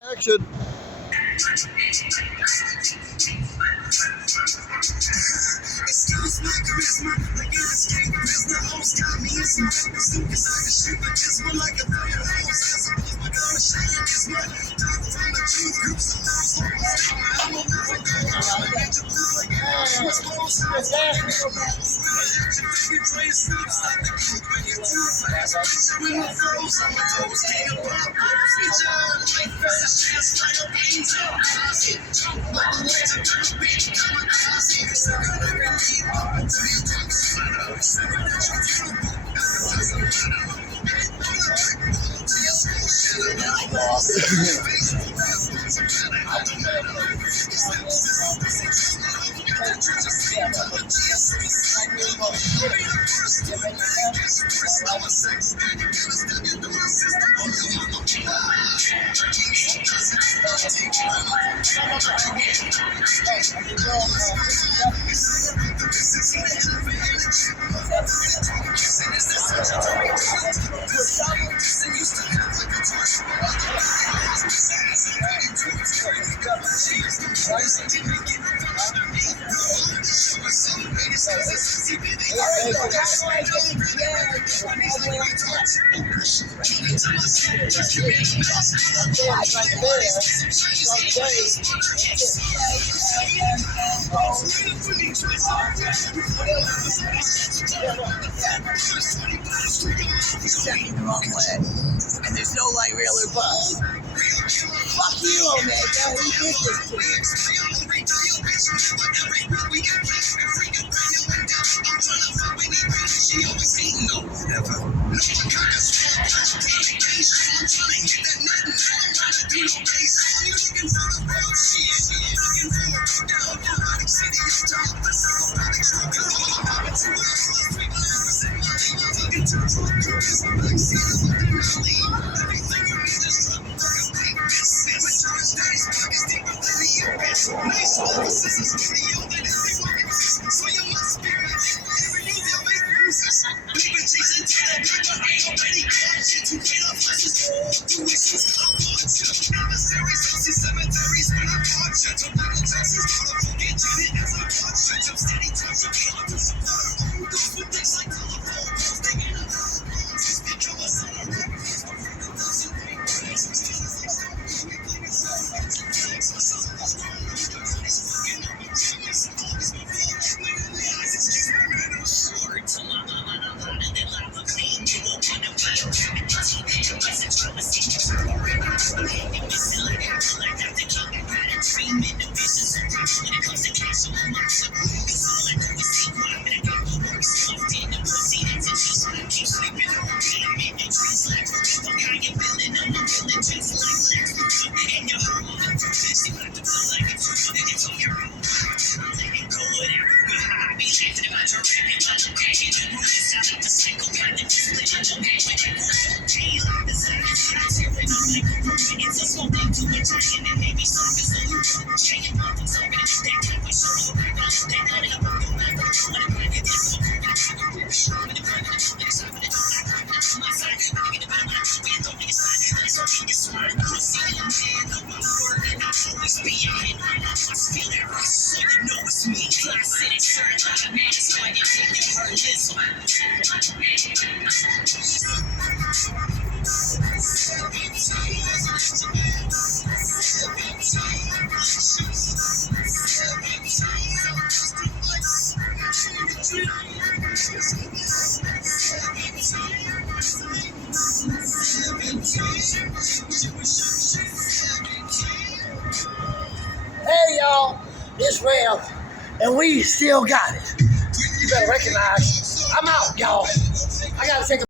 Action. Excuse my charisma, the guys can't prisoner. Hoes got me in some trouble. Stupid side of shit, but this one like a fire hose. I suppose my gun is shining this month. Talk from the truth, groups of those hoes. I'm a moving girl. I'm a ninja blue like ash. I'm supposed to be walking down the halls with an action figure. Train sleeps like the coop when you're too fast. Picture with my froze on my toes. King of pop goes. Each on life is a chance like a angel. I see jump like a legend. Bitch, come on, I see the sucker that can leave up until you talk sweater. Sucker that you feel the book. Doesn't matter. To your soul, shit. I'm lost. Facebook, doesn't matter. I don't matter. It's that pussy. The church is saying to the GSS. I'm the first to make this first number 6. And you gotta step your daughter, sister. Oh, you want the Stepping the wrong way, and there's no light rail or bus. Fuck you, Omega. We did this to Hey y'all, it's Rev, and we still got it. You better recognize, I'm out, y'all. I gotta take a